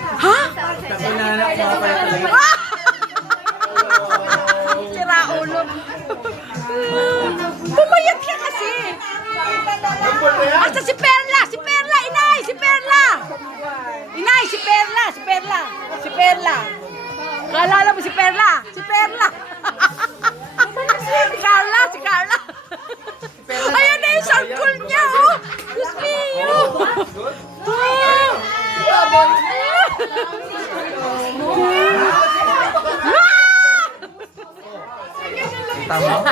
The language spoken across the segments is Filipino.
Ha? Kapinanak mo pa talaga. Sira ulo. Pumayat ka kasi. Asa si Perla? Si Perla, inay! Si Perla! Inay, si Perla! Si Perla! Si Perla! Kalala mo si Perla! Si Perla! Si Carla! Si Carla! Ayan na yung sangkol niya, oh! Diyos mio! Tama.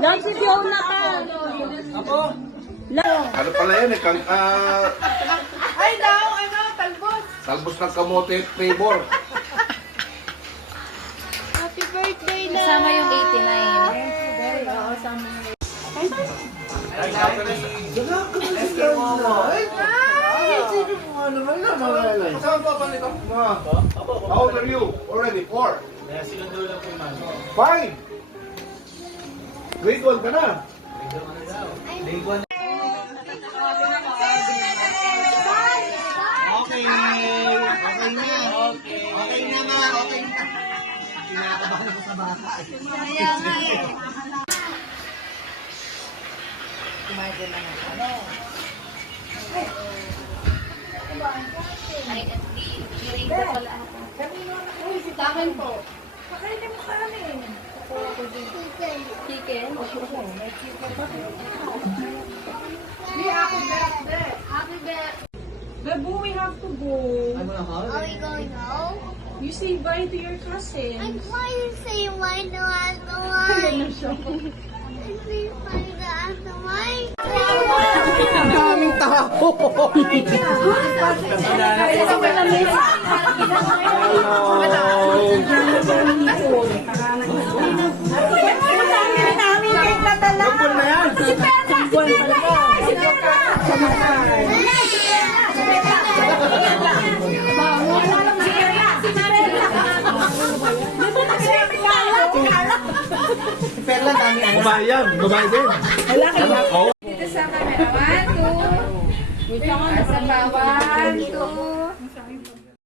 Nagsigaw na ka! Ano pala yun eh? Ay daw, talbos. Talbos ng kamote flavor. Happy birthday na. Kasama yung 89. How old are you? Already 4. Sinundo lang po yung mano. 5. Grade 1 ka na. Day 1. Okay. Okay na. Okay na ma. Okay na. Kinakabahan ako sa bahay. Takin po. Chicken. Happy birthday. Babu, we have to go. Ano na ka? Are we going home? You say bye to your cousin. And why you say why no after why? I say why no after why? Daming tao. Kapon na yan. Si Perla! Si Perla! Inay! Si Perla! Kalala mo si Perla! Si Perla! Si Carla! Si Carla! Si Perla dami. Babae yan. Babae din. Wala kayo. Oo. Dito sa camera. 1, 2. Sa bawah. 1, 2.